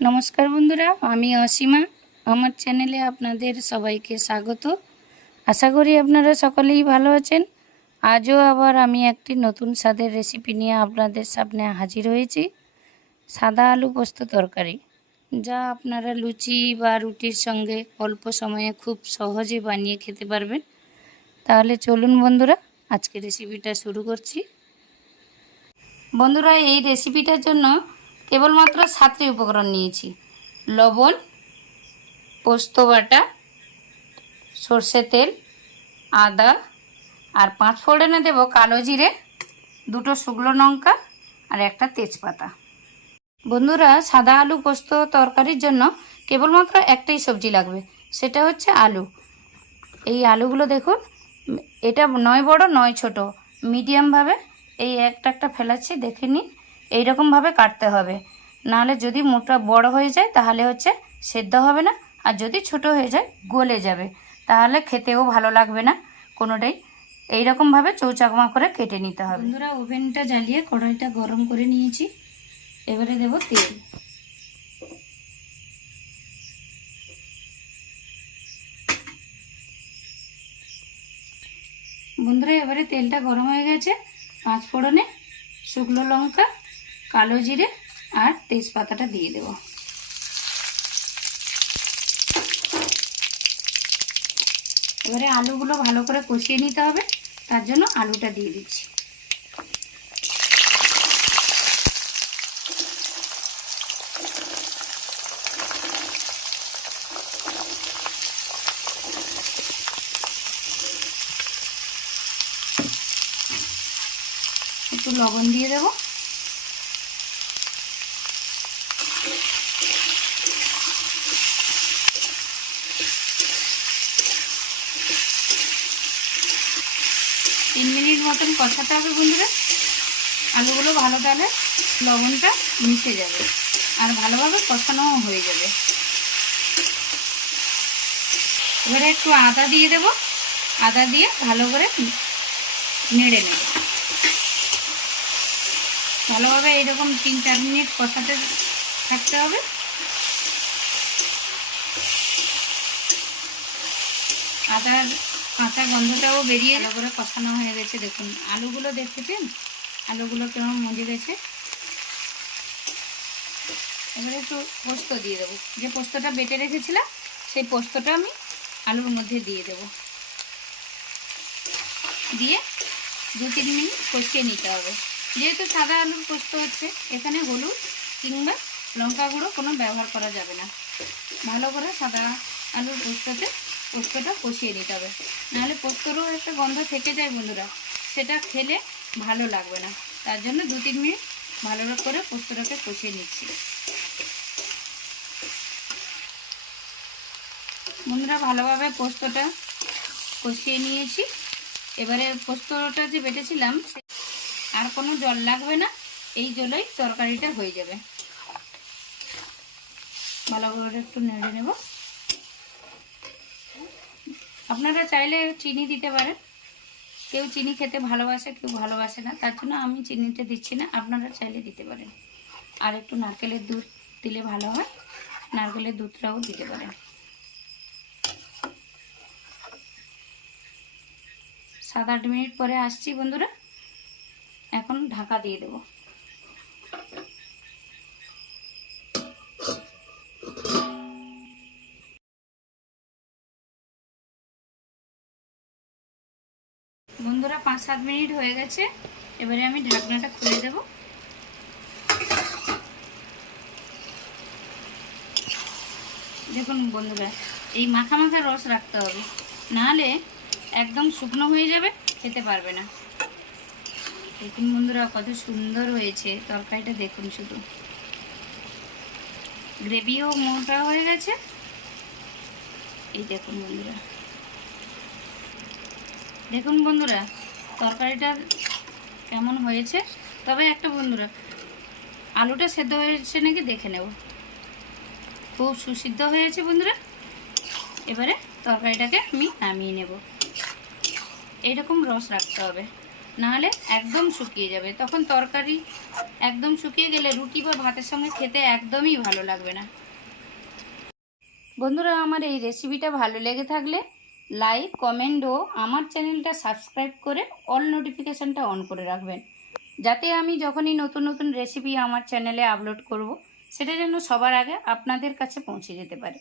নমস্কার বন্ধুরা, আমি অসীমা। আমার চ্যানেলে আপনাদের সবাইকে স্বাগত। আশা করি আপনারা সকলেই ভালো আছেন। আজও আবার আমি একটি নতুন স্বাদের রেসিপি নিয়ে আপনাদের সামনে হাজির হয়েছি। সাদা আলু পোস্ত তরকারি, যা আপনারা লুচি বা রুটির সঙ্গে অল্প সময়ে খুব সহজে বানিয়ে খেতে পারবেন। তাহলে চলুন বন্ধুরা, আজকে রেসিপিটা শুরু করছি। বন্ধুরা, এই রেসিপিটার জন্য কেবলমাত্র 7টি উপকরণ নিয়েছি: লবণ, পোস্ত বাটা, সর্ষে তেল, আদা, আর 5 ফোড়নে দেব কালো জিরে, 2টো শুকনো লঙ্কা আর একটা তেজপাতা। বন্ধুরা, সাদা আলু পোস্ত তরকারির জন্য কেবলমাত্র একটাই সবজি লাগবে, সেটা হচ্ছে আলু। এই আলুগুলো দেখুন, এটা নয় বড় নয় ছোট, মিডিয়ামভাবে এই একটা ফেলাচ্ছি, দেখে নিন। এইরকমভাবে কাটতে হবে, নাহলে যদি মোটা বড় হয়ে যায় তাহলে সেদ্ধ হবে না, আর যদি ছোট হয়ে যায় গলে যাবে, তাহলে খেতেও ভালো লাগবে না কোনোটাই। এইরকমভাবে চৌচাকমা করে কেটে নিতে হবে। বন্ধুরা, ওভেনটা জ্বালিয়ে কড়াইটা গরম করে নিয়েছি। এবারে দেব তেল। বন্ধুরা, এবারে তেলটা গরম হয়ে গেছে। 5 ফোড়নে শুকনো লঙ্কা, কালো জিরে আর তেজপাতাটা দিয়ে দেব। এবারে আলুগুলো ভালো করে কষিয়ে নিতে হবে, তার জন্য আলুটা দিয়ে দিচ্ছি। একটু লবণ দিয়ে দেব। তিন মিনিট মতন কষাতে হবে বন্ধুরা। আলুগুলো ভালো তাহলে লবণটা মিশে যাবে আর ভালোভাবে কষানোও হয়ে যাবে। এবারে একটু আদা দিয়ে দেব। আদা দিয়ে ভালো করে নেড়ে নেব। ভালোভাবে এইরকম 3-4 মিনিট কষাতে থাকতে হবে। আদার কাঁচা গন্ধটাও বেরিয়ে ভালো করে কষানো হয়ে গেছে। দেখুন আলুগুলো দেখেছেন, আলুগুলো কেমন মজে গেছে। এবারে একটু পোস্ত দিয়ে দেবো। যে পোস্তটা বেটে রেখেছিলাম সেই পোস্তটা আমি আলুর মধ্যে দিয়ে দেব। দিয়ে 2-3 মিনিট কষিয়ে নিতে হবে। যেহেতু সাদা আলুর পোস্ত হচ্ছে, এখানে হলুদ কিংবা লঙ্কা গুঁড়ো কোনো ব্যবহার করা যাবে না। ভালো করে সাদা আলুর পোস্তটা কষিয়ে নিতে হবে, নাহলে পোস্তরও একটা গন্ধ থেকে যায় বন্ধুরা, সেটা খেলে ভালো লাগবে না। তার জন্য 2-3 মিনিট ভালো করে পোস্তটাকে কষিয়ে নিচ্ছি। বন্ধুরা, ভালোভাবে পোস্তটা কষিয়ে নিয়েছি। এবারে পোস্তটা যে বেটেছিলাম আর কোনো জল লাগবে না, এই জলেই তরকারিটা হয়ে যাবে। ভালো করে একটু নেড়ে নেব। আপনারা চাইলে চিনি দিতে পারেন। কেউ চিনি খেতে ভালোবাসে, কেউ ভালোবাসে না, তার জন্য আমি চিনিটা দিচ্ছি না। আপনারা চাইলে দিতে পারেন। আর একটু নারকেলের দুধ দিলে ভালো হয়, নারকেলের দুধটাও দিতে পারেন। 7-8 মিনিট পরে আসছি বন্ধুরা। এখন ঢাকা দিয়ে দেব। বন্ধুরা, 5-7 মিনিট হয়ে গেছে। এবারে আমি ঢাকনাটা খুলে দেব। দেখুন বন্ধুরা, এই মাখা মাখা রস রাখতে হবে, নাহলে একদম শুকনো হয়ে যাবে, খেতে পারবে না। দেখুন বন্ধুরা, কত সুন্দর হয়েছে তরকারিটা। দেখুন শুধু, গ্রেভিও মোটা হয়ে গেছে। এই দেখুন বন্ধুরা, দেখুন বন্ধুরা তরকারিটা কেমন হয়েছে। তবে একটা বন্ধুরা, আলুটা সেদ্ধ হয়েছে নাকি দেখে নেব। খুব সুসিদ্ধ হয়েছে বন্ধুরা। এবারে তরকারিটাকে আমি নামিয়ে নেব। এইরকম রস রাখতে হবে, নাহলে একদম শুকিয়ে যাবে, তখন তরকারি একদম শুকিয়ে গেলে রুটি বা ভাতের সঙ্গে খেতে একদমই ভালো লাগবে না। বন্ধুরা, আমার এই রেসিপিটা ভালো লেগে থাকলে লাইক, কমেন্ট ও আমার চ্যানেলটা সাবস্ক্রাইব করে অল নোটিফিকেশানটা অন করে রাখবেন, যাতে আমি যখনই নতুন নতুন রেসিপি আমার চ্যানেলে আপলোড করব সেটা যেন সবার আগে আপনাদের কাছে পৌঁছে যেতে পারে।